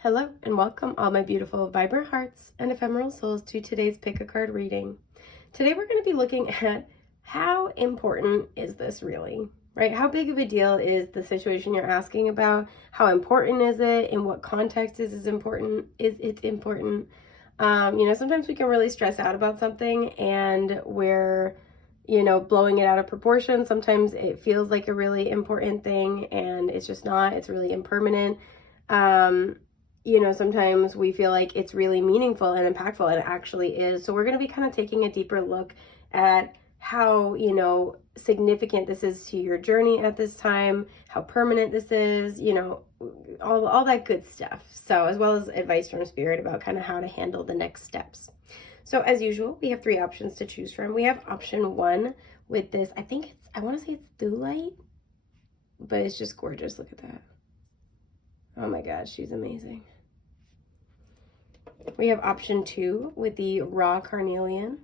Hello and welcome all my beautiful vibrant hearts and ephemeral souls to today's pick a card reading. Today we're going to be looking at how important is this really, right? How big of a deal is the situation you're asking about? How important is it? In what context is it important? Sometimes we can really stress out about something and we're blowing it out of proportion. Sometimes it feels like a really important thing and it's just not. It's really impermanent. Sometimes we feel like it's really meaningful and impactful, and it actually is. So we're going to be kind of taking a deeper look at how, significant this is to your journey at this time, how permanent this is, all that good stuff. So as well as advice from Spirit about kind of how to handle the next steps. So as usual, we have 3 options to choose from. We have option 1 with this, I want to say it's Thulite, but it's just gorgeous. Look at that. Oh my gosh, she's amazing. We have option 2 with the raw carnelian.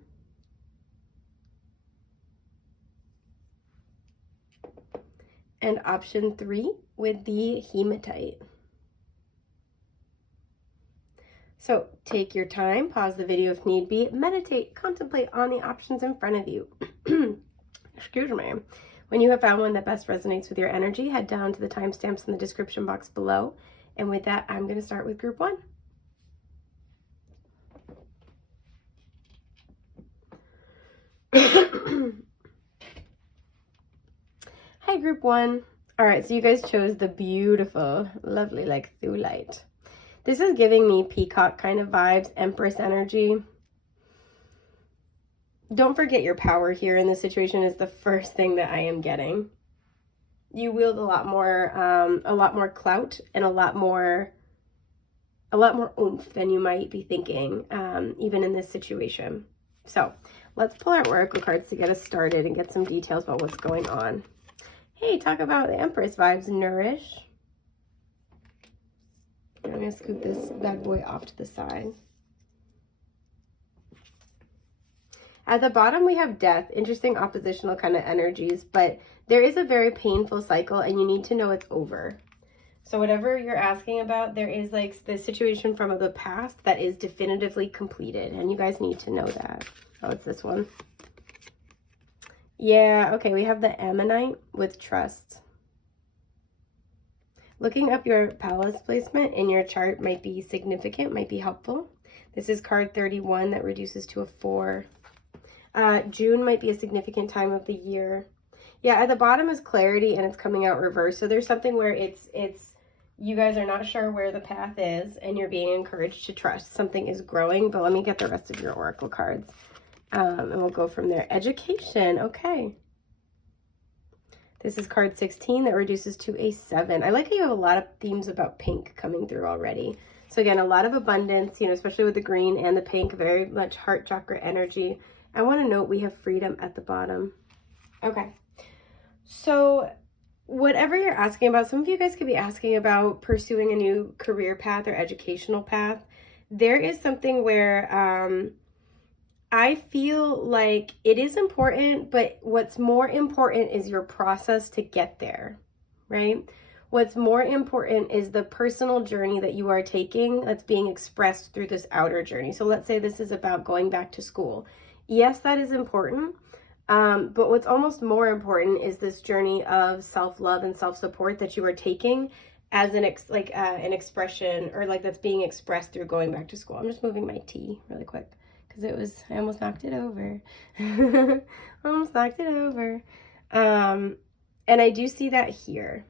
And option 3 with the hematite. So take your time, pause the video if need be, meditate, contemplate on the options in front of you. Excuse me. When you have found one that best resonates with your energy, head down to the timestamps in the description box below. And with that, I'm going to start with group 1. Hi, group 1. All right, so you guys chose the beautiful, lovely, Thulite. This is giving me peacock kind of vibes, Empress energy. Don't forget your power here in this situation is the first thing that I am getting. You wield a lot more clout and a lot more oomph than you might be thinking, even in this situation. So let's pull our oracle cards to get us started and get some details about what's going on. Hey, talk about the Empress vibes. Nourish. I'm going to scoot this bad boy off to the side. At the bottom, we have death. Interesting oppositional kind of energies, but there is a very painful cycle and you need to know it's over. So whatever you're asking about, there is the situation from the past that is definitively completed, and you guys need to know that. Oh, it's this one. Yeah, okay, we have the Ammonite with trust. Looking up your palace placement in your chart might be significant, might be helpful. This is card 31 that reduces to a 4. June might be a significant time of the year. Yeah, at the bottom is clarity and it's coming out reverse. So there's something where it's you guys are not sure where the path is and you're being encouraged to trust. Something is growing, but let me get the rest of your oracle cards. And we'll go from there. Education, okay. This is card 16 that reduces to a 7. I like how you have a lot of themes about pink coming through already. So again, a lot of abundance, especially with the green and the pink, very much heart chakra energy. I want to note we have freedom at the bottom. Okay. So whatever you're asking about, some of you guys could be asking about pursuing a new career path or educational path. There is something where I feel like it is important, but what's more important is your process to get there, right? What's more important is the personal journey that you are taking that's being expressed through this outer journey. So let's say this is about going back to school. Yes, that is important. But what's almost more important is this journey of self-love and self-support that you are taking as an expression, or that's being expressed through going back to school. I'm just moving my tea really quick because I almost knocked it over. Almost knocked it over. And I do see that here.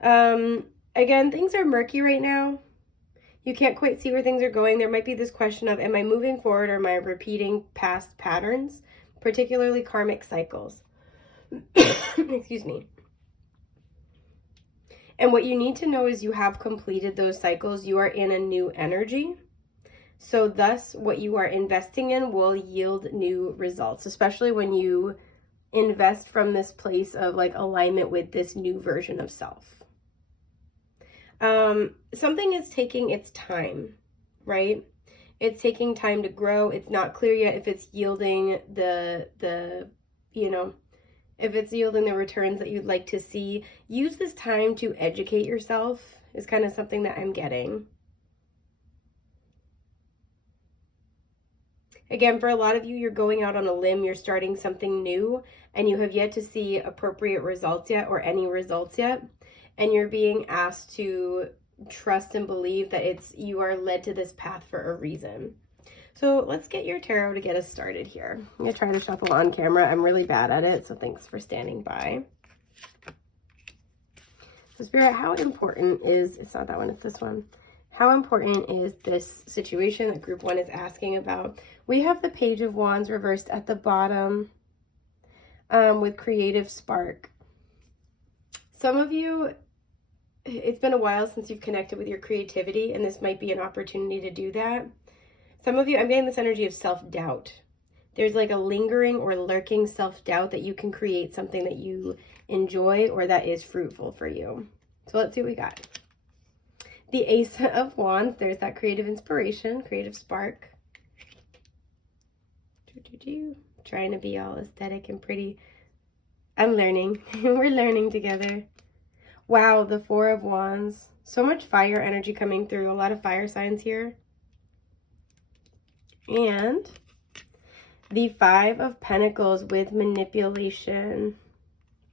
Again, things are murky right now. You can't quite see where things are going. There might be this question of, am I moving forward or am I repeating past patterns, particularly karmic cycles? Excuse me. And what you need to know is you have completed those cycles. You are in a new energy. So thus, what you are investing in will yield new results, especially when you invest from this place of alignment with this new version of self. Something is taking its time, right? It's taking time to grow. It's not clear yet if it's yielding if it's yielding the returns that you'd like to see. Use this time to educate yourself. is kind of something that I'm getting. Again, for a lot of you, you're going out on a limb, you're starting something new, and you have yet to see appropriate results yet or any results yet. And you're being asked to trust and believe that you are led to this path for a reason. So let's get your tarot to get us started here. I'm going to try to shuffle on camera. I'm really bad at it, so thanks for standing by. So Spirit, how important is, it's not that one, it's this one. How important is this situation that group 1 is asking about? We have the Page of Wands reversed at the bottom with Creative Spark. Some of you, it's been a while since you've connected with your creativity, and this might be an opportunity to do that. Some of you, I'm getting this energy of self-doubt. There's like a lingering or lurking self-doubt that you can create something that you enjoy or that is fruitful for you. So let's see what we got. The Ace of Wands, there's that creative inspiration, creative spark. Trying to be all aesthetic and pretty. I'm learning. We're learning together. Wow, the Four of Wands. So much fire energy coming through. A lot of fire signs here. And the Five of Pentacles with manipulation.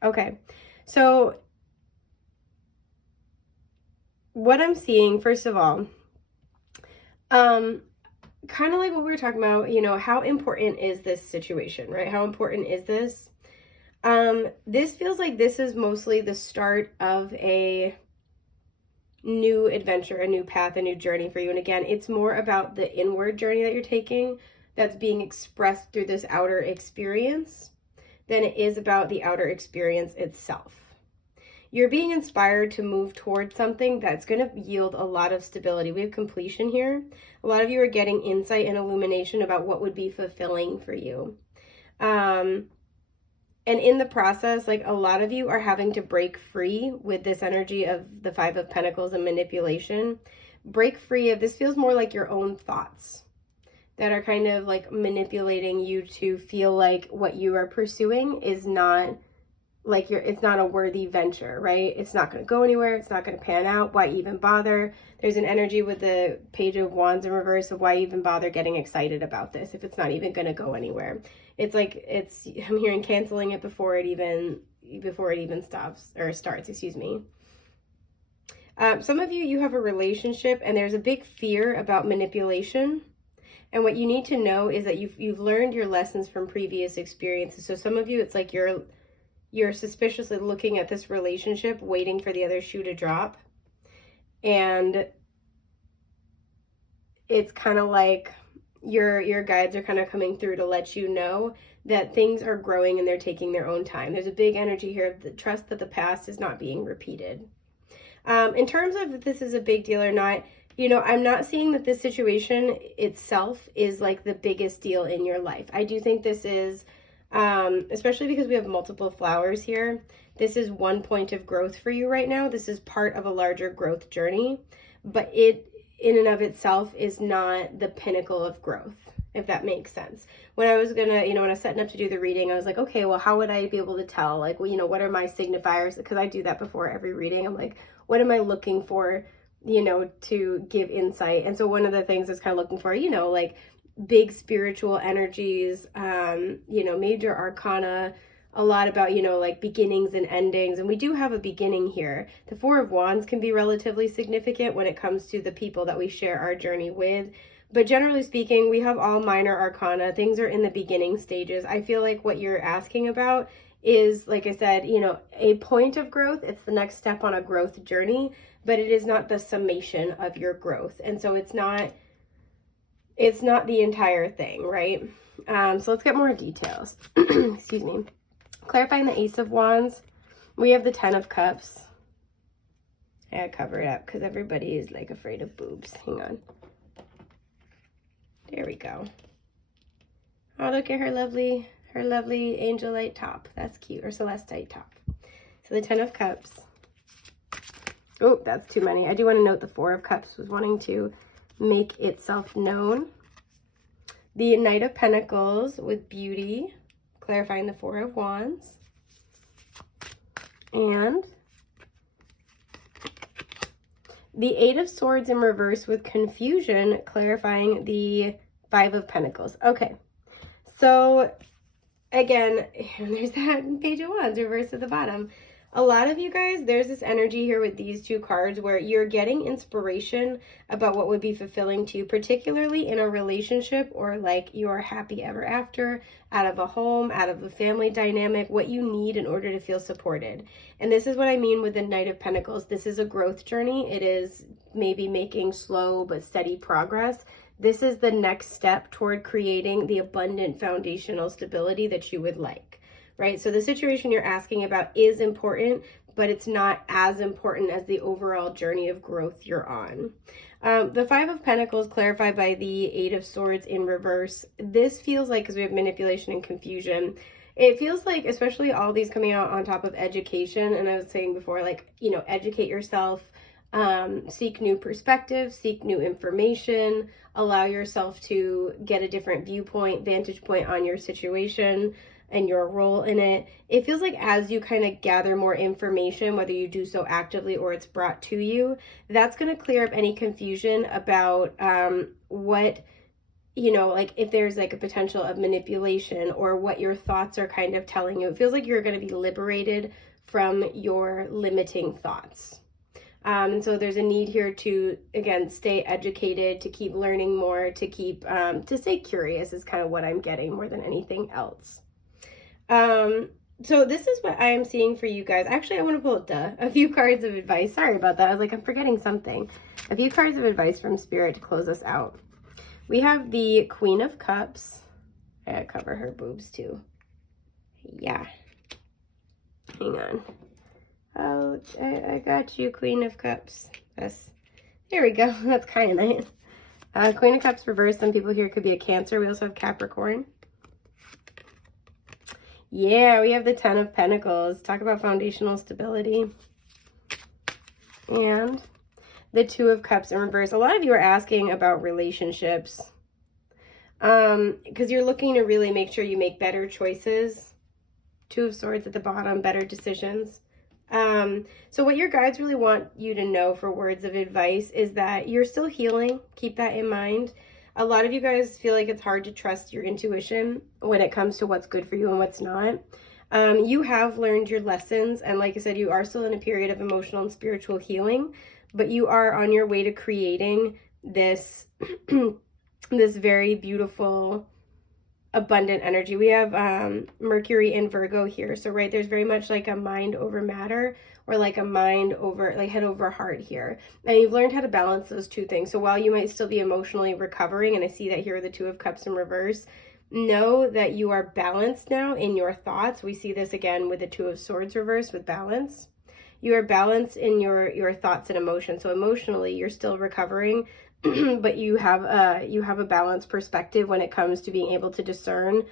Okay, so what I'm seeing, first of all, kind of like what we were talking about, you know, how important is this situation, right? How important is this? This feels like this is mostly the start of a new adventure, a new path, a new journey for you. And again, it's more about the inward journey that you're taking that's being expressed through this outer experience than it is about the outer experience itself. You're being inspired to move towards something that's going to yield a lot of stability. We have completion here. A lot of you are getting insight and illumination about what would be fulfilling for you. And in the process, like a lot of you are having to break free with this energy of the Five of Pentacles and manipulation. Break free of, this feels more like your own thoughts that are kind of like manipulating you to feel like what you are pursuing is not like it's not a worthy venture, right? It's not going to go anywhere. It's not going to pan out. Why even bother? There's an energy with the Page of Wands in reverse of why even bother getting excited about this if it's not even going to go anywhere. It's like I'm hearing canceling it before it even stops or starts, excuse me. Some of you have a relationship and there's a big fear about manipulation. And what you need to know is that you've learned your lessons from previous experiences. So some of you, it's like you're suspiciously looking at this relationship, waiting for the other shoe to drop. And it's kind of like your guides are kind of coming through to let you know that things are growing and they're taking their own time. There's a big energy here of the trust that the past is not being repeated. In terms of if this is a big deal or not, you know, I'm not seeing that this situation itself is like the biggest deal in your life. I do think this is, especially because we have multiple flowers here, this is one point of growth for you right now. This is part of a larger growth journey, but it in and of itself is not the pinnacle of growth, if that makes sense. When I was gonna, you know, when I was setting up to do the reading, I was like, okay, well, how would I be able to tell? Like, well, you know, what are my signifiers? Because I do that before every reading. I'm like, what am I looking for, you know, to give insight? And so one of the things I was kind of looking for, you know, like big spiritual energies, you know, major arcana, a lot about, you know, like beginnings and endings. And we do have a beginning here. The Four of Wands can be relatively significant when it comes to the people that we share our journey with. But generally speaking, we have all minor arcana. Things are in the beginning stages. I feel like what you're asking about is, like I said, you know, a point of growth. It's the next step on a growth journey, but it is not the summation of your growth. And so it's not the entire thing, right? So let's get more details. Excuse me. Clarifying the Ace of Wands, we have the Ten of Cups. I gotta cover it up because everybody is like afraid of boobs. Hang on. There we go. Oh, look at her lovely angelite top. That's cute, or celestite top. So the Ten of Cups. Oh, that's too many. I do want to note the Four of Cups was wanting to make itself known. The Knight of Pentacles with beauty, clarifying the Four of Wands. And The Eight of Swords in reverse with confusion, clarifying the Five of Pentacles. Okay, so again, there's that Page of Wands reversed at the bottom. A lot of you guys, there's this energy here with these two cards where you're getting inspiration about what would be fulfilling to you, particularly in a relationship or like your happy ever after, out of a home, out of a family dynamic, what you need in order to feel supported. And this is what I mean with the Knight of Pentacles. This is a growth journey. It is maybe making slow but steady progress. This is the next step toward creating the abundant foundational stability that you would like. Right? So the situation you're asking about is important, but it's not as important as the overall journey of growth you're on. The Five of Pentacles clarified by the Eight of Swords in reverse. This feels like, because we have manipulation and confusion, it feels like, especially all these coming out on top of education, and I was saying before, like, you know, educate yourself, seek new perspectives, seek new information, allow yourself to get a different viewpoint, vantage point on your situation and your role in it. It feels like as you kind of gather more information, whether you do so actively or it's brought to you, that's going to clear up any confusion about what, you know, like if there's like a potential of manipulation or what your thoughts are kind of telling you. It feels like you're going to be liberated from your limiting thoughts. And so there's a need here to, again, stay educated, to keep learning more, to keep, to stay curious is kind of what I'm getting more than anything else. So this is what I am seeing for you guys. Actually, I want to pull a few cards of advice. Sorry about that. I was like, I'm forgetting something. A few cards of advice from Spirit to close us out. We have the Queen of Cups. I gotta cover her boobs too. Yeah. Hang on. Oh, I got you, Queen of Cups. Yes. There we go. That's kind of nice. Queen of Cups reversed. Some people here could be a Cancer. We also have Capricorn. Yeah, we have the Ten of Pentacles. Talk about foundational stability. And the Two of Cups in reverse. A lot of you are asking about relationships. Because you're looking to really make sure you make better choices. Two of Swords at the bottom, better decisions. So what your guides really want you to know for words of advice is that you're still healing. Keep that in mind. A lot of you guys feel like it's hard to trust your intuition when it comes to what's good for you and what's not. You have learned your lessons, and like I said, you are still in a period of emotional and spiritual healing, but you are on your way to creating this this very beautiful, abundant energy. We have Mercury in Virgo here, so right, there's very much like a mind over matter, or like a mind over, like head over heart here. And you've learned how to balance those two things. So while you might still be emotionally recovering, and I see that here with the Two of Cups in reverse, know that you are balanced now in your thoughts. We see this again with the Two of Swords reverse with balance. You are balanced in your thoughts and emotions. So emotionally, you're still recovering, but you have a balanced perspective when it comes to being able to discern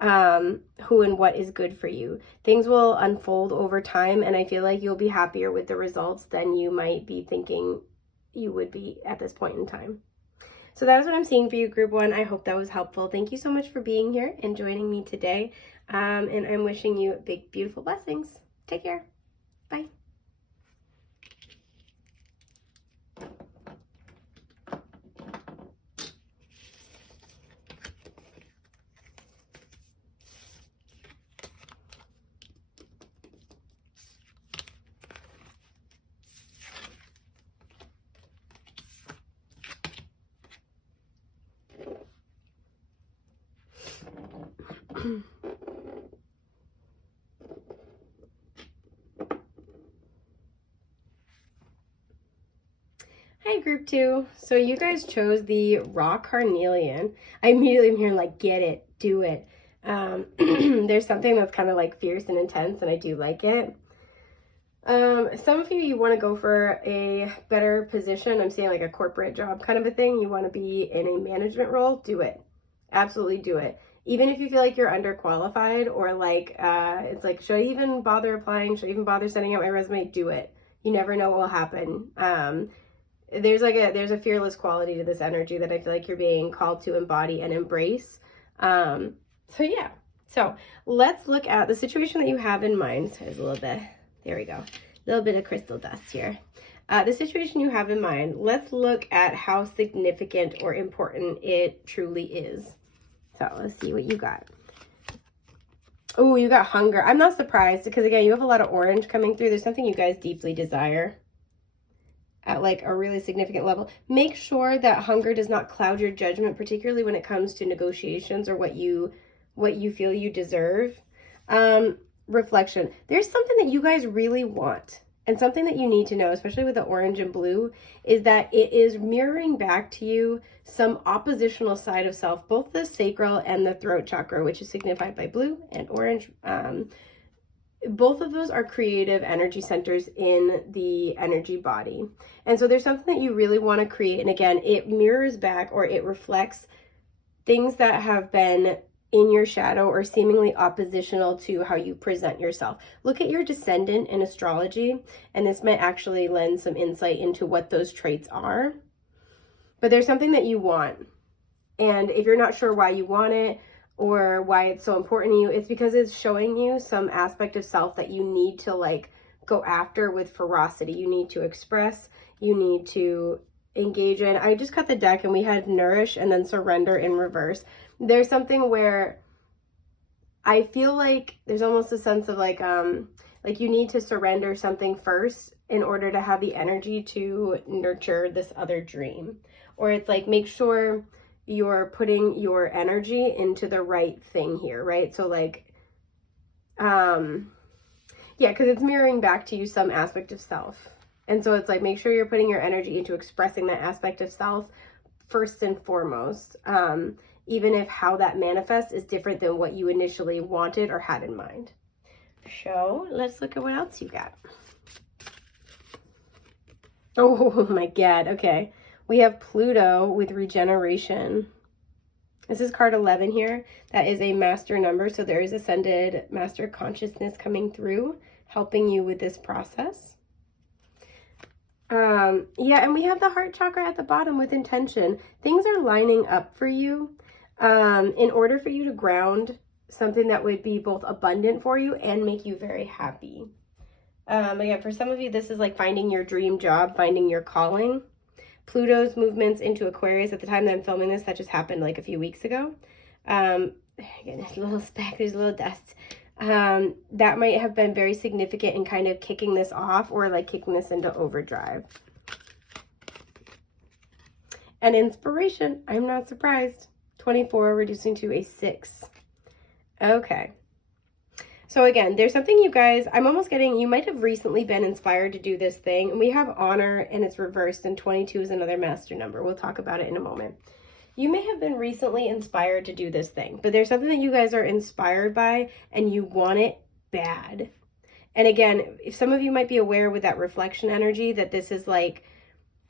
who and what is good for you. Things will unfold over time, and I feel like you'll be happier with the results than you might be thinking you would be at this point in time. So that is what I'm seeing for you, Group 1. I hope that was helpful. Thank you so much for being here and joining me today. And I'm wishing you big, beautiful blessings. Take care. Bye. Hi, Group 2. So you guys chose the Raw Carnelian. I immediately am here like, get it, do it. There's something that's kind of like fierce and intense, and I do like it. Some of you want to go for a better position. I'm seeing like a corporate job kind of a thing. You want to be in a management role, do it. Absolutely do it. Even if you feel like you're underqualified, or like, it's like, should I even bother applying? Should I even bother sending out my resume? Do it. You never know what will happen. There's a fearless quality to this energy that I feel like you're being called to embody and embrace. So yeah. So let's look at the situation that you have in mind. So there's a little bit, there we go. A little bit of crystal dust here. the situation you have in mind. Let's look at how significant or important it truly is. So let's see what you got. Oh, you got hunger. I'm not surprised because, again, you have a lot of orange coming through. There's something you guys deeply desire at like a really significant level. Make sure that hunger does not cloud your judgment, particularly when it comes to negotiations or what you feel you deserve. Reflection. There's something that you guys really want, and something that you need to know, especially with the orange and blue, is that it is mirroring back to you some oppositional side of self, both the sacral and the throat chakra, which is signified by blue and orange. Both of those are creative energy centers in the energy body. And so there's something that you really want to create. And again, it mirrors back, or it reflects things that have been in your shadow or seemingly oppositional to how you present yourself. Look at your descendant in astrology, and this might actually lend some insight into what those traits are. But there's something that you want. And if you're not sure why you want it or why it's so important to you, it's because it's showing you some aspect of self that you need to like go after with ferocity. You need to express, you need to engage in. I just cut the deck and we had nourish and then surrender in reverse. There's something where I feel like there's almost a sense of like you need to surrender something first in order to have the energy to nurture this other dream. Or it's like, make sure you're putting your energy into the right thing here, right? So like, yeah, because it's mirroring back to you some aspect of self. And so it's like, make sure you're putting your energy into expressing that aspect of self first and foremost, even if how that manifests is different than what you initially wanted or had in mind. So let's look at what else you got. Oh my God, okay. We have Pluto with regeneration. This is card 11 here. That is a master number, so there is ascended master consciousness coming through, helping you with this process. Yeah, and we have the heart chakra at the bottom with intention. Things are lining up for you in order for you to ground something that would be both abundant for you and make you very happy. Again, for some of you, this is like finding your dream job, finding your calling. Pluto's movements into Aquarius at the time that I'm filming this, that just happened like a few weeks ago. Again, there's a little speck, there's a little dust. That might have been very significant in kind of kicking this off or like kicking this into overdrive. And inspiration, I'm not surprised. 24 reducing to a 6. Okay. So again, there's something you guys, I'm almost getting, you might have recently been inspired to do this thing. And we have honor and it's reversed, and 22 is another master number. We'll talk about it in a moment. You may have been recently inspired to do this thing, but there's something that you guys are inspired by and you want it bad. And again, if some of you might be aware with that reflection energy that this is like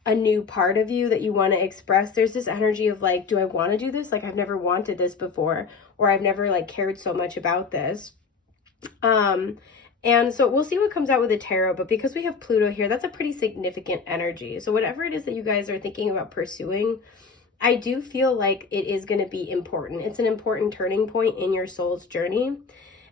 a new part of you that you want to express. There's this energy of like, do I want to do this? Like, I've never wanted this before, or I've never like cared so much about this. And so we'll see what comes out with the tarot, but because we have Pluto here, that's a pretty significant energy. So whatever it is that you guys are thinking about pursuing, I do feel like it is going to be important. It's an important turning point in your soul's journey.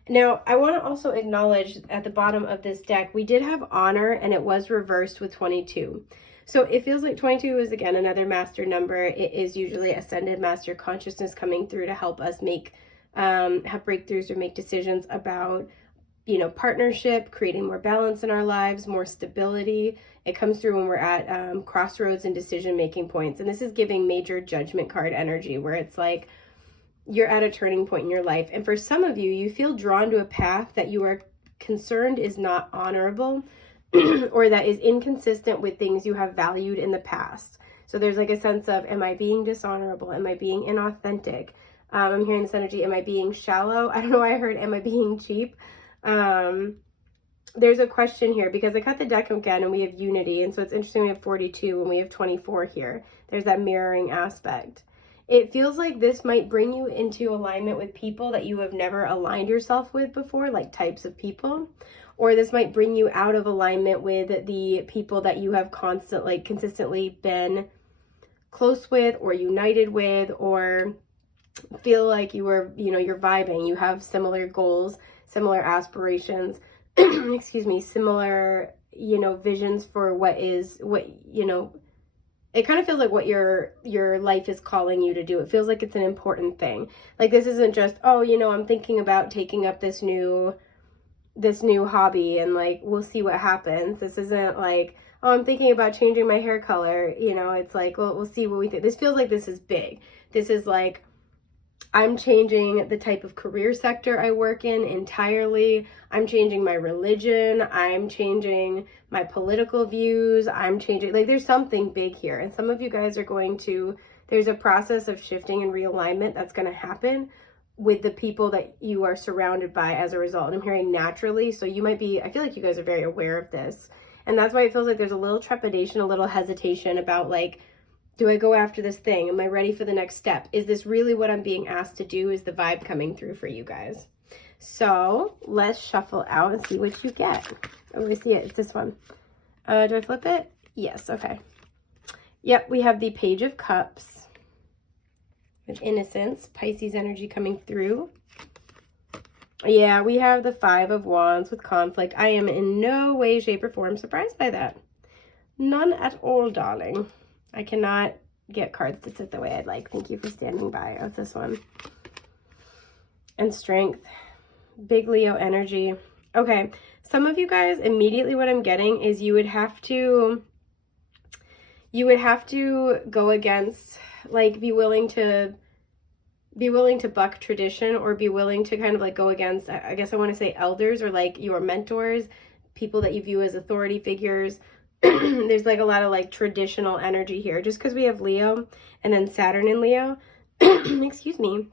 Now, I want to also acknowledge at the bottom of this deck, we did have honor and it was reversed with 22. So it feels like 22 is, again, another master number. It is usually ascended master consciousness coming through to help us make, have breakthroughs or make decisions about, you know, partnership, creating more balance in our lives, more stability. It comes through when we're at crossroads and decision-making points. And this is giving major judgment card energy where it's like you're at a turning point in your life. And for some of you, you feel drawn to a path that you are concerned is not honorable or that is inconsistent with things you have valued in the past. So there's like a sense of, am I being dishonorable? Am I being inauthentic? I'm hearing this energy, am I being shallow? I don't know why I heard, am I being cheap? There's a question here because I cut the deck again and we have unity. And so it's interesting we have 42 and we have 24 here. There's that mirroring aspect. It feels like this might bring you into alignment with people that you have never aligned yourself with before, like types of people. Or this might bring you out of alignment with the people that you have consistently been close with or united with, or feel like you are, you know, you're vibing. You have similar goals, similar aspirations, excuse me, similar, you know, visions for what, you know, it kind of feels like what your life is calling you to do. It feels like it's an important thing. Like this isn't just, oh, you know, I'm thinking about taking up this new hobby and like we'll see what happens. This isn't like, oh, I'm thinking about changing my hair color. You know, it's like, well, we'll see what we think. This feels like this is big. This is like, I'm changing the type of career sector I work in entirely. I'm changing my religion. I'm changing my political views. I'm changing, like there's something big here. And some of you guys are going to, there's a process of shifting and realignment that's going to happen with the people that you are surrounded by as a result. And I'm hearing naturally. So you might be, I feel like you guys are very aware of this. And that's why it feels like there's a little trepidation, a little hesitation about like, do I go after this thing? Am I ready for the next step? Is this really what I'm being asked to do? Is the vibe coming through for you guys? So let's shuffle out and see what you get. Oh, I see it. It's this one. Do I flip it? Yes. Okay. Yep. We have the Page of Cups with innocence, Pisces energy coming through. Yeah, we have the Five of Wands with conflict. I am in no way, shape, or form surprised by that. None at all, darling. I cannot get cards to sit the way I'd like. Thank you for standing by. Oh, it's this one. And Strength. Big Leo energy. Okay. Some of you guys, immediately what I'm getting is you would have to go against, like, be willing to buck tradition, or be willing to kind of like go against, I guess I want to say elders, or like your mentors, people that you view as authority figures. There's like a lot of like traditional energy here, just because we have Leo and then Saturn in Leo. Excuse me.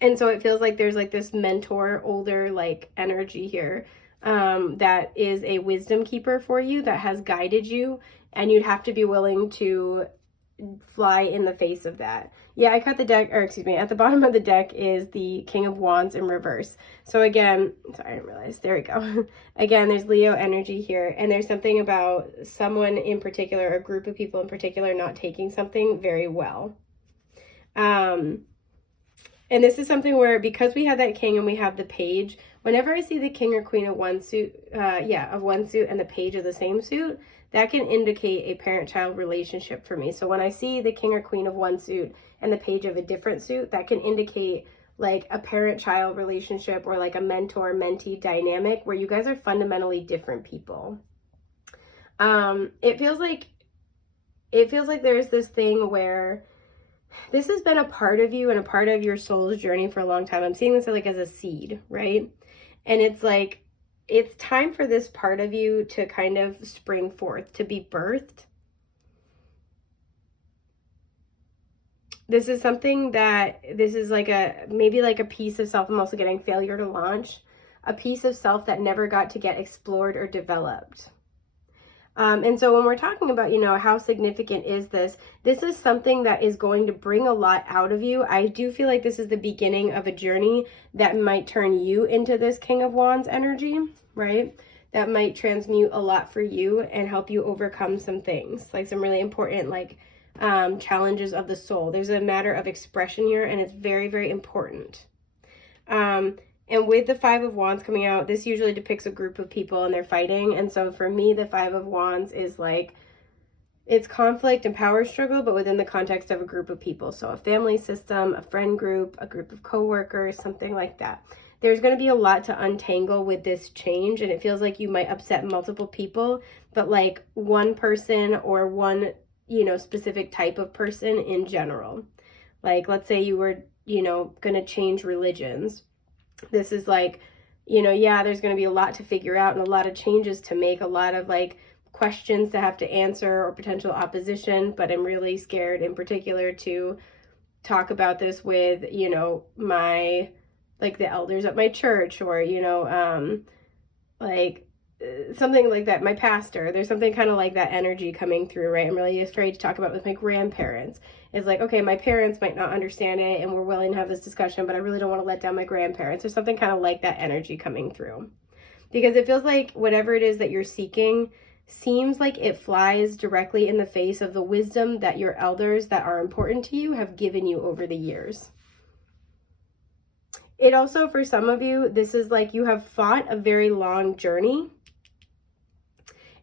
And so it feels like there's like this mentor, older like energy here, that is a wisdom keeper for you, that has guided you, and you'd have to be willing to fly in the face of that. Yeah, I cut the deck, or excuse me, at the bottom of the deck is the King of Wands in reverse. So again, sorry, I didn't realize, there we go. Again, there's Leo energy here, and there's something about someone in particular, a group of people in particular, not taking something very well. And this is something where, because we have that King and we have the Page, whenever I see the King or Queen of one suit, of one suit, and the Page of the same suit, that can indicate a parent-child relationship for me. So when I see the King or Queen of one suit and the Page of a different suit, that can indicate like a parent-child relationship, or like a mentor-mentee dynamic where you guys are fundamentally different people. It feels like there's this thing where this has been a part of you and a part of your soul's journey for a long time. I'm seeing this like as a seed, right? And it's like, it's time for this part of you to kind of spring forth, to be birthed. This is something that, this is like maybe like a piece of self. I'm also getting failure to launch, a piece of self that never got to get explored or developed. And so when we're talking about, you know, how significant is this? This is something that is going to bring a lot out of you. I do feel like this is the beginning of a journey that might turn you into this King of Wands energy, right? That might transmute a lot for you and help you overcome some things, like some really important, like, challenges of the soul. There's a matter of expression here, and it's very, very important. And with the Five of Wands coming out, this usually depicts a group of people and they're fighting. And so for me, the Five of Wands is like, it's conflict and power struggle, but within the context of a group of people. So a family system, a friend group, a group of coworkers, something like that. There's going to be a lot to untangle with this change, and it feels like you might upset multiple people, but like one person or one, you know, specific type of person in general. Like, let's say you were, you know, going to change religions. This is like, you know, yeah, there's going to be a lot to figure out and a lot of changes to make, a lot of like questions to have to answer or potential opposition, but I'm really scared in particular to talk about this with, you know, my, like the elders at my church, or, you know, like something like that, my pastor. There's something kind of like that energy coming through, right? I'm really afraid to talk about with my grandparents. It's like, okay, my parents might not understand it and we're willing to have this discussion, but I really don't want to let down my grandparents. There's something kind of like that energy coming through, because it feels like whatever it is that you're seeking seems like it flies directly in the face of the wisdom that your elders that are important to you have given you over the years. It also, for some of you, this is like you have fought a very long journey.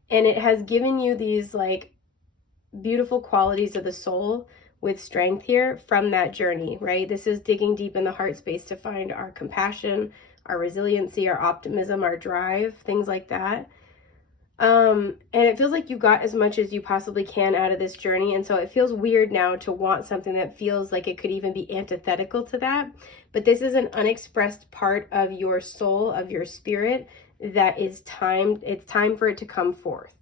And it has given you these like beautiful qualities of the soul with strength here from that journey, right? This is digging deep in the heart space to find our compassion, our resiliency, our optimism, our drive, things like that. And it feels like you got as much as you possibly can out of this journey. And so it feels weird now to want something that feels like it could even be antithetical to that. But this is an unexpressed part of your soul, of your spirit, that is timed. It's time for it to come forth.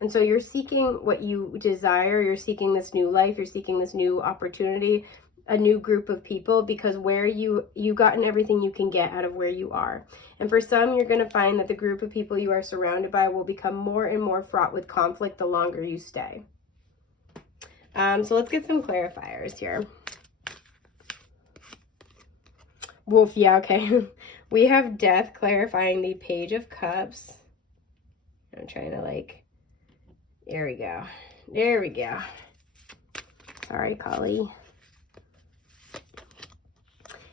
And so you're seeking what you desire. You're seeking this new life. You're seeking this new opportunity, a new group of people, because where you gotten everything you can get out of where you are. And for some, you're going to find that the group of people you are surrounded by will become more and more fraught with conflict the longer you stay. So let's get some clarifiers here. Wolf, yeah, okay. We have Death clarifying the Page of Cups. I'm trying to like, there we go. There we go. Sorry, Collie.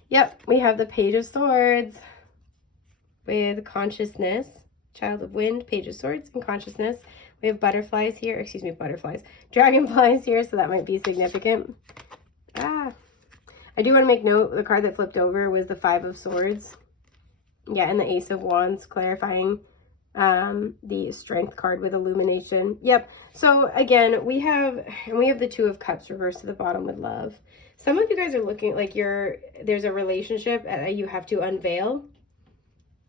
Yep, we have the Page of Swords with consciousness, Child of Wind, Page of Swords, and consciousness. We have butterflies here, excuse me, butterflies, dragonflies here, so that might be significant. I do want to make note, the card that flipped over was the Five of Swords. Yeah, and the Ace of Wands, clarifying the Strength card with illumination. Yep, so again, we have the Two of Cups reversed to the bottom with love. Some of you guys are looking like there's a relationship that you have to unveil.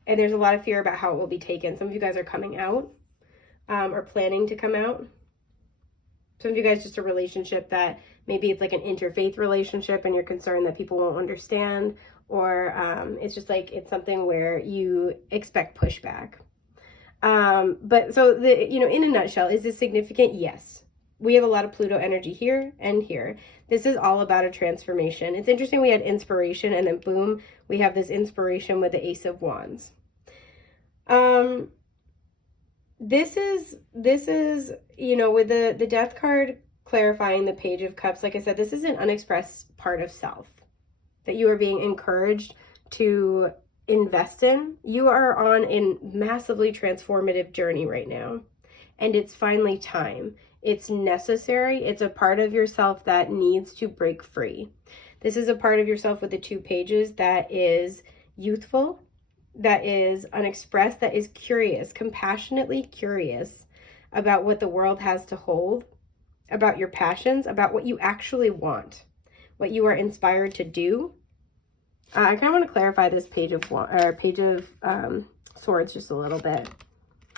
And there's a lot of fear about how it will be taken. Some of you guys are coming out or planning to come out. Some of you guys just a relationship that maybe it's like an interfaith relationship and you're concerned that people won't understand. Or it's just like it's something where you expect pushback. But so, in a nutshell, is this significant? Yes. We have a lot of Pluto energy here and here. This is all about a transformation. It's interesting we had inspiration and then boom, we have this inspiration with the Ace of Wands. This is, with the Death card clarifying the Page of Cups, like I said, this is an unexpressed part of self that you are being encouraged to invest in. You are on a massively transformative journey right now, and it's finally time. It's necessary. It's a part of yourself that needs to break free. This is a part of yourself with the two pages that is youthful, that is unexpressed, that is curious, compassionately curious about what the world has to hold, about your passions, about what you actually want, what you are inspired to do. I kind of want to clarify this Page of Swords just a little bit.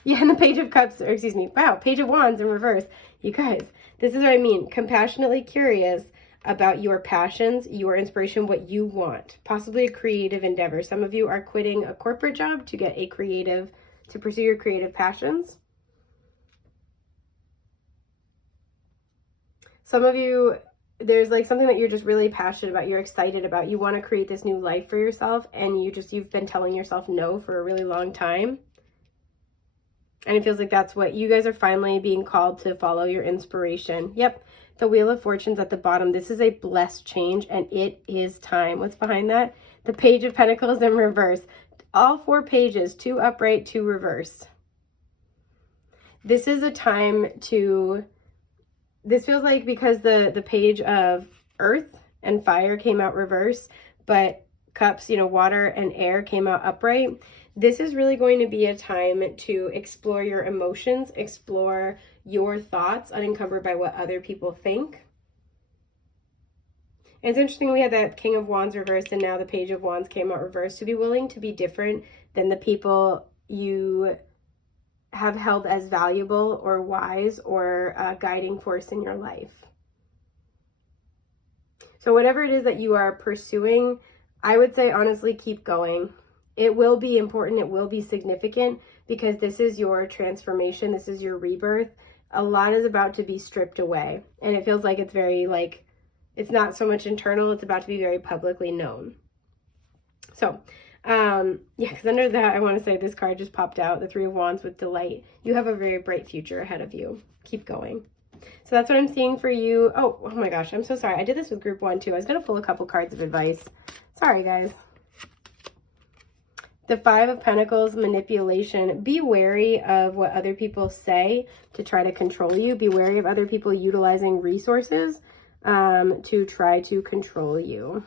Yeah, and the Page of Cups, or excuse me, wow, Page of Wands in reverse. You guys, this is what I mean. Compassionately curious about your passions, your inspiration, what you want. Possibly a creative endeavor. Some of you are quitting a corporate job to get to pursue your creative passions. Some of you, there's like something that you're just really passionate about, you're excited about. You want to create this new life for yourself, and you've been telling yourself no for a really long time. And it feels like that's what you guys are finally being called to follow your inspiration. Yep. The Wheel of Fortune's at the bottom. This is a blessed change, and it is time. What's behind that? The Page of Pentacles in reverse. All four pages, 2 upright, 2 reversed. This is a time to, this feels like because the Page of Earth and Fire came out reverse, but Cups, water and air came out upright. This is really going to be a time to explore your emotions, explore your thoughts, unencumbered by what other people think. And it's interesting, we had that King of Wands reversed, and now the Page of Wands came out reversed. To be willing to be different than the people you have held as valuable or wise or a guiding force in your life. So whatever it is that you are pursuing, I would say honestly, keep going. It will be important. It will be significant because this is your transformation. This is your rebirth. A lot is about to be stripped away. And it feels like it's very it's not so much internal. It's about to be very publicly known. So, yeah, because under that, I want to say this card just popped out, the Three of Wands with delight. You have a very bright future ahead of you. Keep going. So that's what I'm seeing for you. Oh my gosh, I'm so sorry. I did this with group 1 too. I was going to pull a couple cards of advice. Sorry, guys. The Five of Pentacles, manipulation. Be wary of what other people say to try to control you. Be wary of other people utilizing resources to try to control you.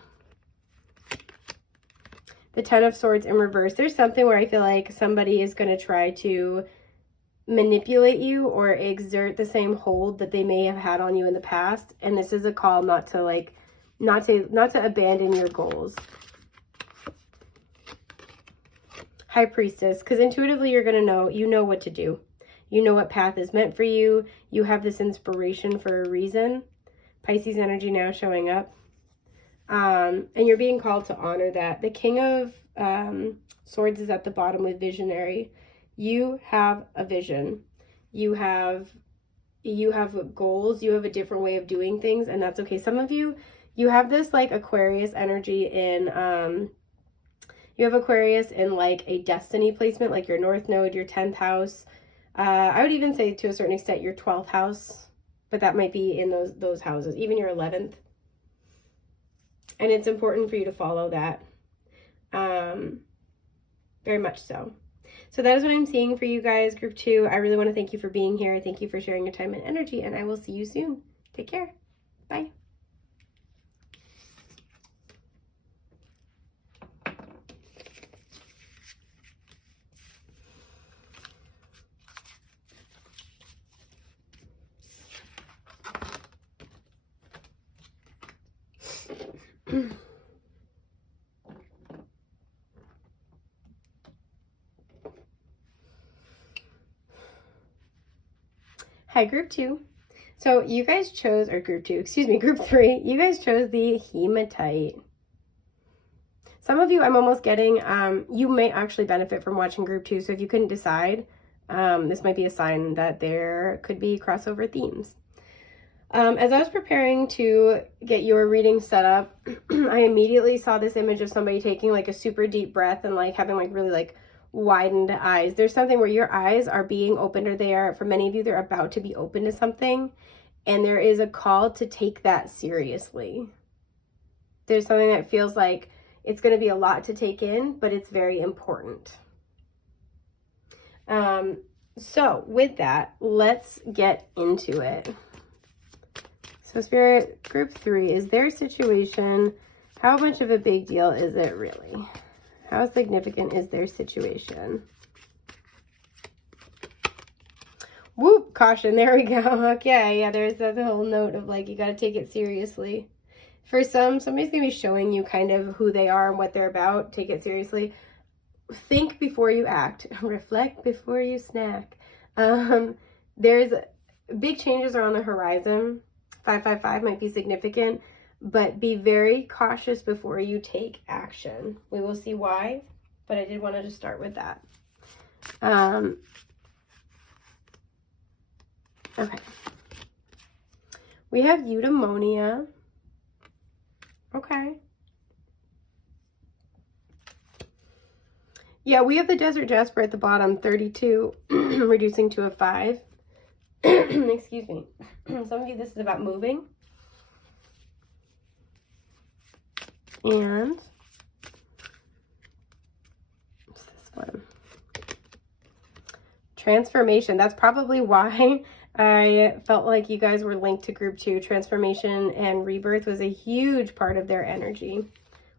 The Ten of Swords in reverse. There's something where I feel like somebody is going to try to manipulate you or exert the same hold that they may have had on you in the past. And this is a call not to abandon your goals. High Priestess, because intuitively you're going to know, you know what to do. You know what path is meant for you. You have this inspiration for a reason. Pisces energy now showing up. And you're being called to honor that. The King of Swords is at the bottom with visionary. You have a vision. You have goals. You have a different way of doing things, and that's okay. Some of you have this like Aquarius energy in you have Aquarius in like a destiny placement, like your North Node, your 10th house. I would even say to a certain extent your 12th house, but that might be in those houses, even your 11th. And it's important for you to follow that. Very much so. So that is what I'm seeing for you guys, group 2. I really want to thank you for being here. Thank you for sharing your time and energy, and I will see you soon. Take care. Bye. Hi, group 2. So you guys chose, or group 2, excuse me, group 3, you guys chose the hematite. Some of you, I'm almost getting, you may actually benefit from watching group 2. So if you couldn't decide, this might be a sign that there could be crossover themes. As I was preparing to get your reading set up, I immediately saw this image of somebody taking like a super deep breath and like having like really like widened eyes. There's something where your eyes are being opened, or they are, for many of you, they're about to be open to something, and there is a call to take that seriously. There's something that feels like it's going to be a lot to take in, but it's very important. So with that, let's get into it. So Spirit, group 3, is their situation, how much of a big deal is it really? How significant is their situation? Whoop, caution, there we go. Okay, yeah, there's the whole note of like, you got to take it seriously. For somebody's going to be showing you kind of who they are and what they're about. Take it seriously. Think before you act. Reflect before you snack. There's big changes are on the horizon. 555 might be significant, but be very cautious before you take action. We will see why, but I did want to just start with that. Okay. We have eudaimonia. Okay. Yeah, we have the Desert Jasper at the bottom, 32, reducing to a 5. Excuse me. Some of you, this is about moving. And what's this one? Transformation. That's probably why I felt like you guys were linked to group 2. Transformation and rebirth was a huge part of their energy.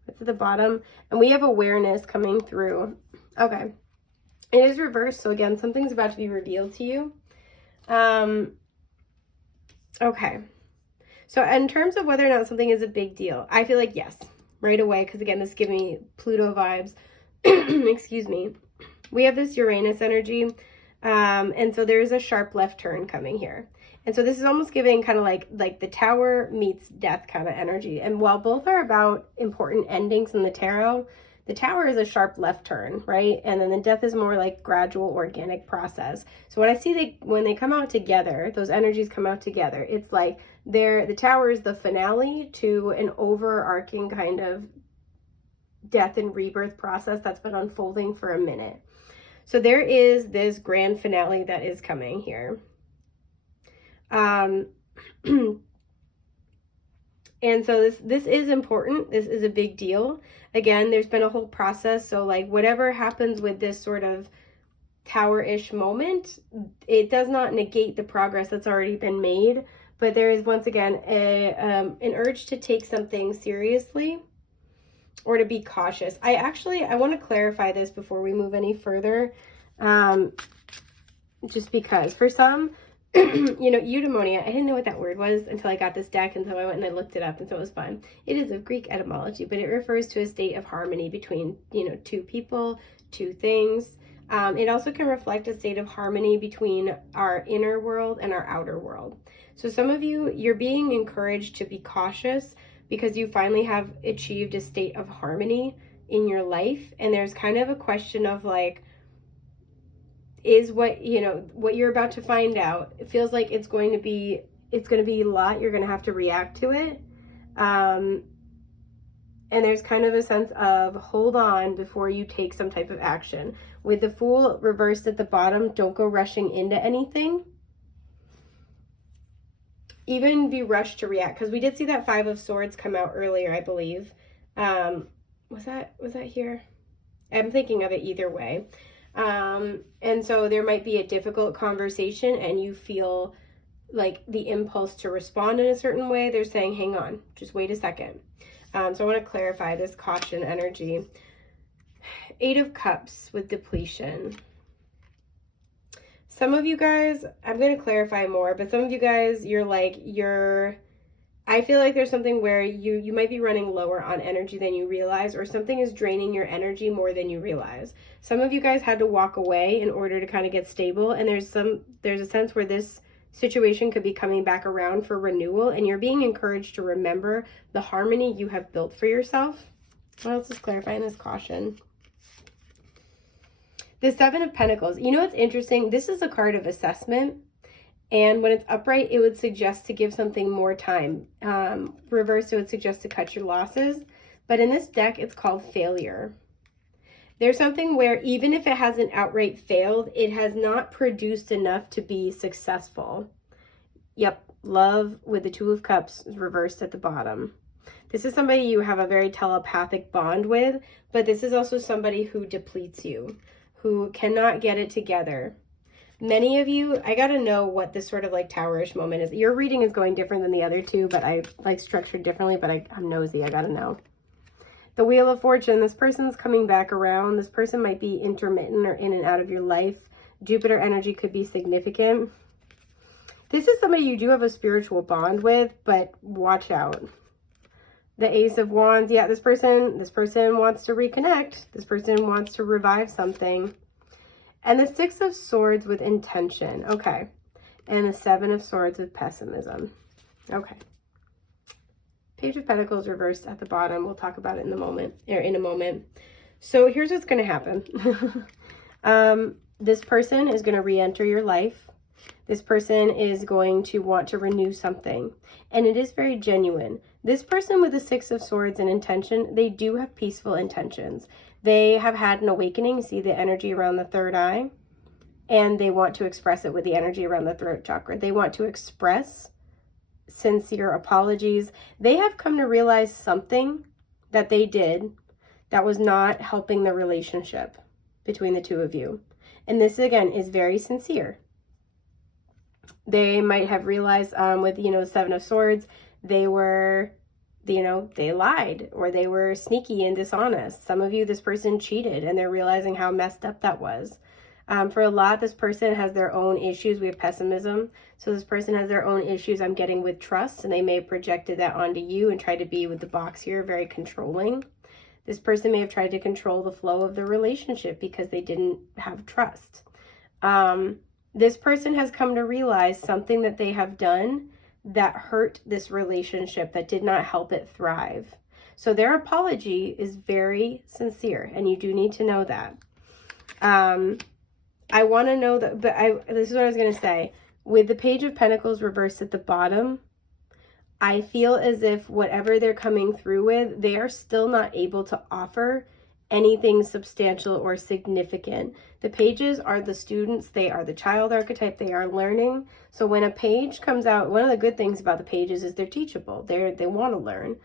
It's at the bottom. And we have awareness coming through. Okay. It is reversed. So again, something's about to be revealed to you. Okay. So in terms of whether or not something is a big deal, I feel like yes, right away. Because again, this gives me Pluto vibes. Excuse me. We have this Uranus energy. And so there's a sharp left turn coming here. And so this is almost giving kind of like the Tower meets death kind of energy. And while both are about important endings in the tarot, the Tower is a sharp left turn, right? And then the death is more like gradual organic process. So when I see when they come out together, those energies come out together, it's like the Tower is the finale to an overarching kind of death and rebirth process that's been unfolding for a minute. So there is this grand finale that is coming here. And And so this is important. This is a big deal. Again, there's been a whole process. So like whatever happens with this sort of Tower-ish moment, it does not negate the progress that's already been made. But there is, once again, an urge to take something seriously or to be cautious. I want to clarify this before we move any further. Just because for some, you know, eudaimonia, I didn't know what that word was until I got this deck, and so I went and I looked it up, and so it was fun. It is of Greek etymology, but it refers to a state of harmony between, you know, two people, two things. It also can reflect a state of harmony between our inner world and our outer world. So some of you, you're being encouraged to be cautious because you finally have achieved a state of harmony in your life. And there's kind of a question of like, is what, you know, what you're about to find out, it feels like it's going to be a lot. You're going to have to react to it. And there's kind of a sense of hold on before you take some type of action. With the Fool reversed at the bottom, don't go rushing into anything. Even be rushed to react, because we did see that Five of Swords come out earlier, I believe. Was that here? I'm thinking of it either way. And so there might be a difficult conversation and you feel like the impulse to respond in a certain way. They're saying, hang on, just wait a second. So I want to clarify this caution energy. Eight of Cups with depletion. Some of you guys, I'm going to clarify more, but some of you guys, I feel like there's something where you might be running lower on energy than you realize, or something is draining your energy more than you realize. Some of you guys had to walk away in order to kind of get stable, and there's a sense where this situation could be coming back around for renewal, and you're being encouraged to remember the harmony you have built for yourself. What else is clarifying this caution? The Seven of Pentacles. You know what's interesting? This is a card of assessment. And when it's upright, it would suggest to give something more time. Reversed, it would suggest to cut your losses. But in this deck, it's called failure. There's something where even if it hasn't outright failed, it has not produced enough to be successful. Yep, Love with the Two of Cups is reversed at the bottom. This is somebody you have a very telepathic bond with, but this is also somebody who depletes you, who cannot get it together. Many of you, I got to know what this sort of like Tower-ish moment is. Your reading is going different than the other two, but I like structured differently, but I'm nosy. I got to know. The Wheel of Fortune, this person's coming back around. This person might be intermittent or in and out of your life. Jupiter energy could be significant. This is somebody you do have a spiritual bond with, but watch out. The Ace of Wands, yeah, this person wants to reconnect. This person wants to revive something. And the Six of Swords with intention. Okay. And the Seven of Swords with pessimism. Okay. Page of Pentacles reversed at the bottom. We'll talk about it in a moment. So here's what's going to happen. This person is going to re-enter your life. This person is going to want to renew something. And it is very genuine. This person with the Six of Swords and intention, they do have peaceful intentions. They have had an awakening. See the energy around the third eye? And they want to express it with the energy around the throat chakra. They want to express sincere apologies. They have come to realize something that they did that was not helping the relationship between the two of you. And this, again, is very sincere. They might have realized with, Seven of Swords, they were, they lied, or they were sneaky and dishonest. Some of you, this person cheated and they're realizing how messed up that was. For a lot, this person has their own issues. We have pessimism. So this person has their own issues, I'm getting, with trust, and they may have projected that onto you and tried to be, with the box here, very controlling. This person may have tried to control the flow of the relationship because they didn't have trust. This person has come to realize something that they have done that hurt this relationship, that did not help it thrive. So their apology is very sincere, and you do need to know that. I want to know that, but this is what I was going to say. With the Page of Pentacles reversed at the bottom, I feel as if whatever they're coming through with, they are still not able to offer anything substantial or significant. The pages are the students, they are the child archetype, they are learning. So when a page comes out, one of the good things about the pages is they're teachable. They want to learn.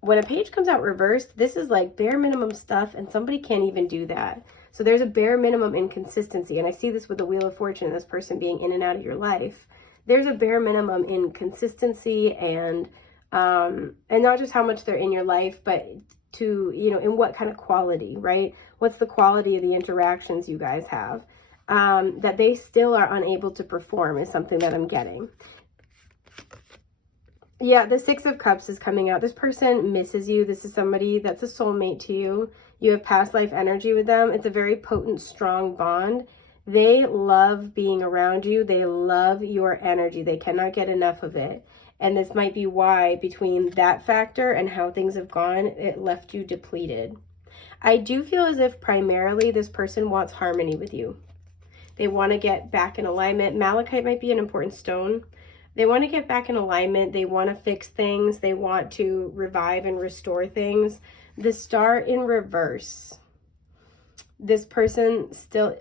When a page comes out reversed, this is like bare minimum stuff, and somebody can't even do that. So there's a bare minimum inconsistency, and I see this with the Wheel of Fortune, this person being in and out of your life. There's a bare minimum in consistency and not just how much they're in your life, but to, you know, in what kind of quality, right? What's the quality of the interactions you guys have? That they still are unable to perform is something that I'm getting. Yeah, the Six of Cups is coming out. This person misses you. This is somebody that's a soulmate to you. You have past life energy with them. It's a very potent, strong bond. They love being around you. They love your energy. They cannot get enough of it. And this might be why, between that factor and how things have gone, it left you depleted. I do feel as if primarily this person wants harmony with you. They want to get back in alignment. Malachite might be an important stone. They want to get back in alignment. They want to fix things. They want to revive and restore things. The Star in reverse. This person still,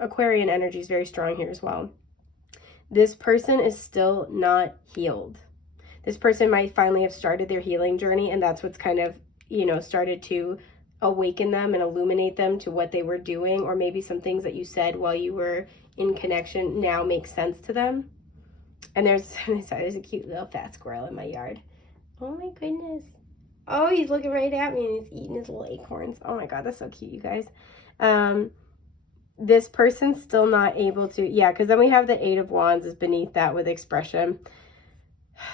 Aquarian energy is very strong here as well. This person is still not healed. This person might finally have started their healing journey, and that's what's kind of, you know, started to awaken them and illuminate them to what they were doing, or maybe some things that you said while you were in connection now make sense to them. And there's a cute little fat squirrel in my yard. Oh my goodness. Oh, he's looking right at me and he's eating his little acorns. Oh my God, that's so cute, you guys. This person's still not able to, yeah, because then we have the Eight of Wands is beneath that with expression.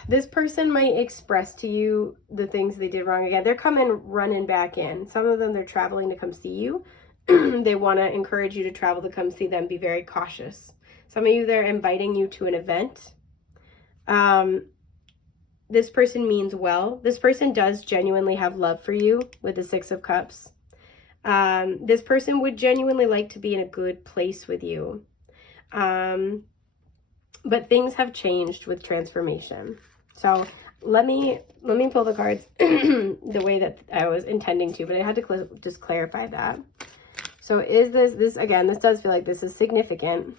This person might express to you the things they did wrong again. They're coming running back in. Some of them, they're traveling to come see you. They want to encourage you to travel to come see them. Be very cautious. Some of you, they're inviting you to an event. This person means well. This person does genuinely have love for you with the Six of Cups. This person would genuinely like to be in a good place with you. But things have changed with transformation. So let me pull the cards the way that I was intending to, but I had to just clarify that. So is this again, this does feel like this is significant.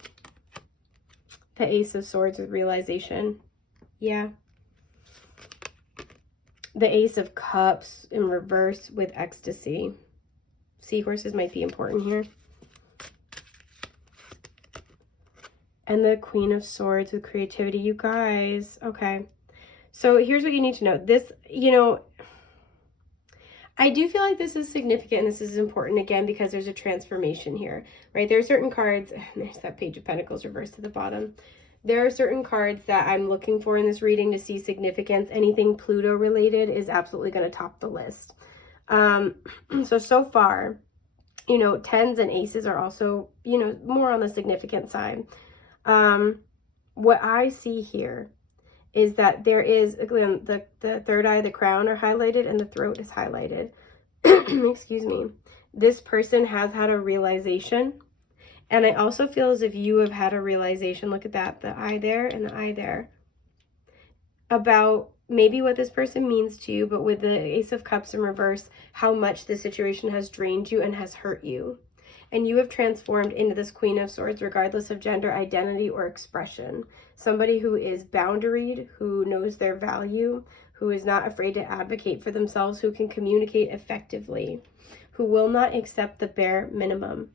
The Ace of Swords with realization. Yeah. The Ace of Cups in reverse with ecstasy. Seahorses might be important here. And the Queen of Swords with creativity. You guys, okay. So here's what you need to know. This, you know, I do feel like this is significant and this is important again because there's a transformation here, right? There are certain cards, there's that Page of Pentacles reversed to the bottom. There are certain cards that I'm looking for in this reading to see significance. Anything Pluto related is absolutely going to top the list. So far, you know, tens and aces are also, you know, more on the significant side. What I see here is that there is, again, the third eye, the crown are highlighted and the throat is highlighted. Excuse me. This person has had a realization. And I also feel as if you have had a realization, look at that, the eye there and the eye there, about maybe what this person means to you, but with the Ace of Cups in reverse, how much this situation has drained you and has hurt you. And you have transformed into this Queen of Swords, regardless of gender, identity, or expression. Somebody who is boundaried, who knows their value, who is not afraid to advocate for themselves, who can communicate effectively, who will not accept the bare minimum.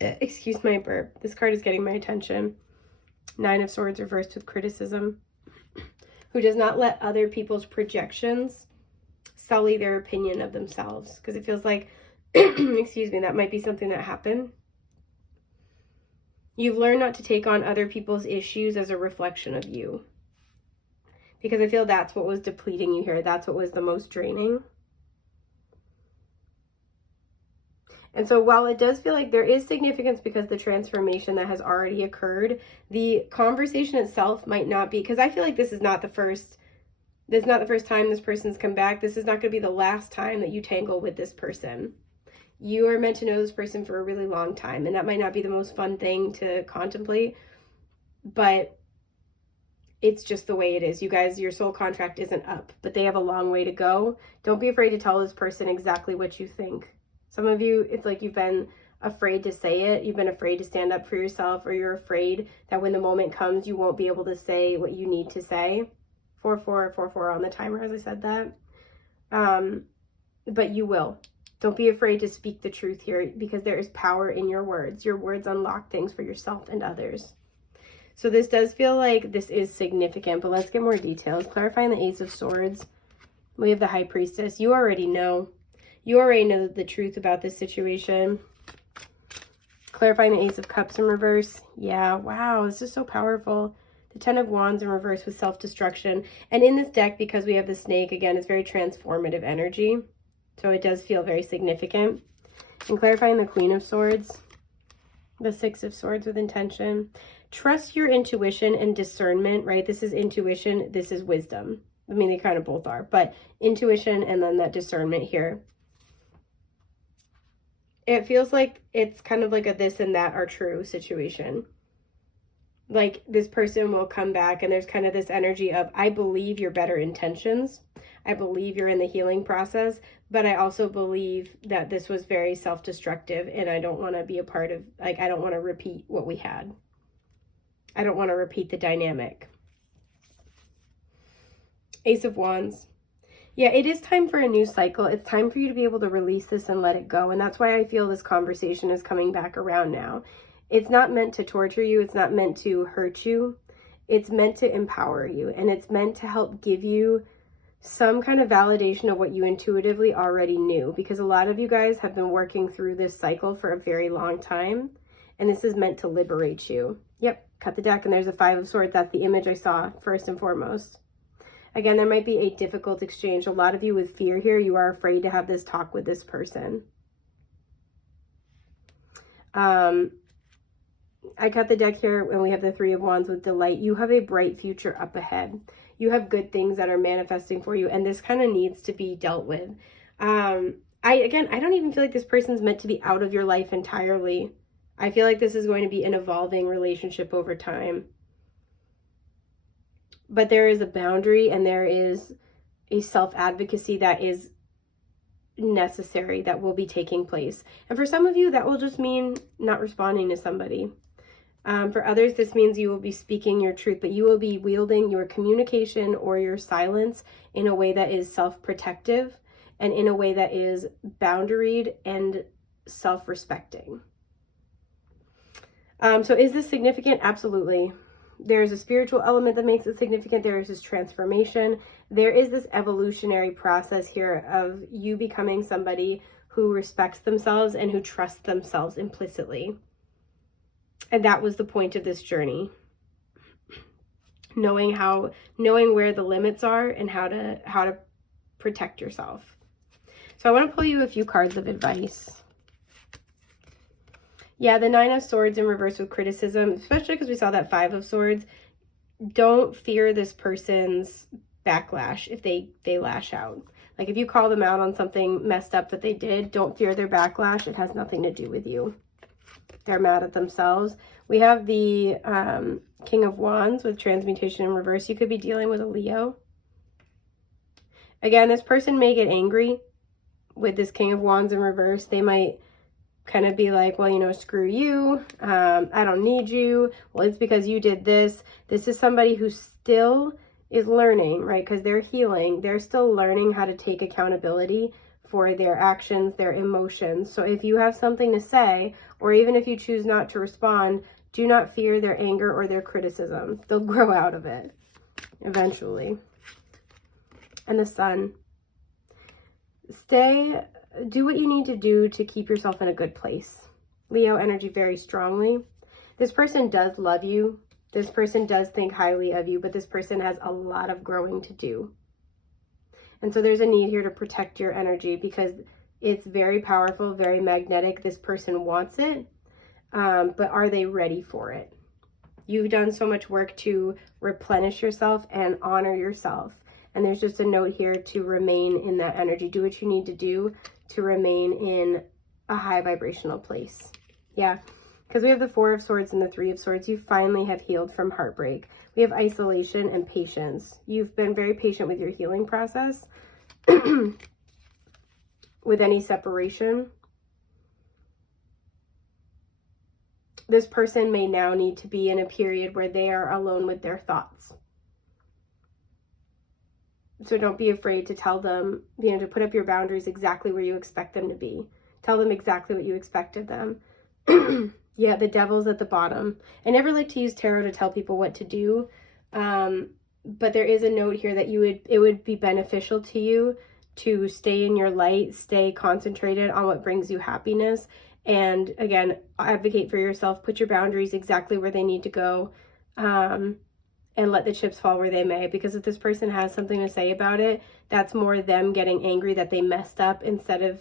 Excuse my burp. This card is getting my attention. Nine of Swords reversed with criticism. Who does not let other people's projections sully their opinion of themselves. Because it feels like, excuse me, that might be something that happened. You've learned not to take on other people's issues as a reflection of you. Because I feel that's what was depleting you here. That's what was the most draining. And so while it does feel like there is significance because the transformation that has already occurred, the conversation itself might not be, because I feel like this is not the first time this person's come back. This is not going to be the last time that you tangle with this person. You are meant to know this person for a really long time, and that might not be the most fun thing to contemplate, but it's just the way it is. You guys, your soul contract isn't up, but they have a long way to go. Don't be afraid to tell this person exactly what you think. Some of you, it's like you've been afraid to say it. You've been afraid to stand up for yourself, or you're afraid that when the moment comes, you won't be able to say what you need to say. 4444 on the timer as I said that. But you will. Don't be afraid to speak the truth here, because there is power in your words. Your words unlock things for yourself and others. So this does feel like this is significant, but let's get more details. Clarifying the Ace of Swords. We have the High Priestess. You already know. You already know the truth about this situation. Clarifying the Ace of Cups in reverse. Yeah, wow, this is so powerful. The Ten of Wands in reverse with self-destruction. And in this deck, because we have the snake, again, it's very transformative energy. So it does feel very significant. And clarifying the Queen of Swords. The Six of Swords with intention. Trust your intuition and discernment, right? This is intuition. This is wisdom. I mean, they kind of both are. But intuition and then that discernment here. It feels like it's kind of like a this and that are true situation. Like this person will come back and there's kind of this energy of, I believe your better intentions. I believe you're in the healing process, but I also believe that this was very self-destructive and I don't want to be a part of, like, I don't want to repeat what we had. I don't want to repeat the dynamic. Ace of Wands. Yeah, it is time for a new cycle. It's time for you to be able to release this and let it go. And that's why I feel this conversation is coming back around now. It's not meant to torture you. It's not meant to hurt you. It's meant to empower you. And it's meant to help give you some kind of validation of what you intuitively already knew. Because a lot of you guys have been working through this cycle for a very long time. And this is meant to liberate you. Yep, cut the deck and there's a Five of Swords. That's the image I saw first and foremost. Again, there might be a difficult exchange. A lot of you with fear here, you are afraid to have this talk with this person. I cut the deck here and we have the Three of Wands with delight. You have a bright future up ahead. You have good things that are manifesting for you, and this kind of needs to be dealt with. I don't even feel like this person's meant to be out of your life entirely. I feel like this is going to be an evolving relationship over time. But there is a boundary and there is a self-advocacy that is necessary that will be taking place. And for some of you, that will just mean not responding to somebody. For others, this means you will be speaking your truth, but you will be wielding your communication or your silence in a way that is self-protective and in a way that is boundaried and self-respecting. So is this significant? Absolutely. There's a spiritual element that makes it significant. There is this transformation. There is this evolutionary process here of you becoming somebody who respects themselves and who trusts themselves implicitly. And that was the point of this journey. Knowing where the limits are and how to protect yourself. So I want to pull you a few cards of advice. Yeah, the Nine of Swords in reverse with criticism, especially because we saw that Five of Swords. Don't fear this person's backlash if they lash out. Like if you call them out on something messed up that they did, don't fear their backlash. It has nothing to do with you. They're mad at themselves. We have the King of Wands with transmutation in reverse. You could be dealing with a Leo. Again, this person may get angry with this King of Wands in reverse. They might kind of be like, well, you know, screw you. I don't need you. Well, it's because you did this. This is somebody who still is learning, right? Because they're healing. They're still learning how to take accountability for their actions, their emotions. So if you have something to say, or even if you choose not to respond, do not fear their anger or their criticism. They'll grow out of it eventually. And the Sun. Do what you need to do to keep yourself in a good place. Leo energy very strongly. This person does love you. This person does think highly of you, but this person has a lot of growing to do. And so there's a need here to protect your energy because it's very powerful, very magnetic. This person wants it, but are they ready for it? You've done so much work to replenish yourself and honor yourself. And there's just a note here to remain in that energy. Do what you need to do to remain in a high vibrational place. Yeah. Because we have the Four of Swords and the Three of Swords. You finally have healed from heartbreak. We have isolation and patience. You've been very patient with your healing process. With any separation. This person may now need to be in a period where they are alone with their thoughts. So don't be afraid to tell them, you know, to put up your boundaries exactly where you expect them to be. Tell them exactly what you expect of them. Yeah, the Devil's at the bottom. I never like to use tarot to tell people what to do. But there is a note here that it would be beneficial to you to stay in your light, stay concentrated on what brings you happiness. And again, advocate for yourself, put your boundaries exactly where they need to go, and let the chips fall where they may. Because if this person has something to say about it, that's more them getting angry that they messed up instead of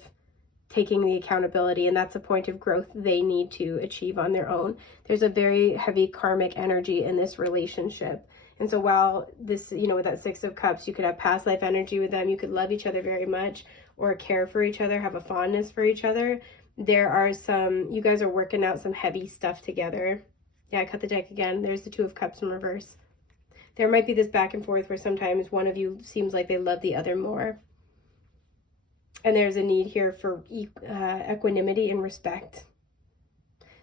taking the accountability. And that's a point of growth they need to achieve on their own. There's a very heavy karmic energy in this relationship. And so while this, you know, with that Six of Cups, you could have past life energy with them, you could love each other very much or care for each other, have a fondness for each other. There are you guys are working out some heavy stuff together. Yeah, I cut the deck again. There's the Two of Cups in reverse. There might be this back and forth where sometimes one of you seems like they love the other more. And there's a need here for equanimity and respect.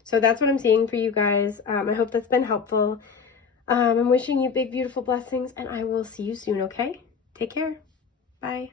So that's what I'm seeing for you guys. I hope that's been helpful. I'm wishing you big, beautiful blessings, and I will see you soon, okay? Take care. Bye.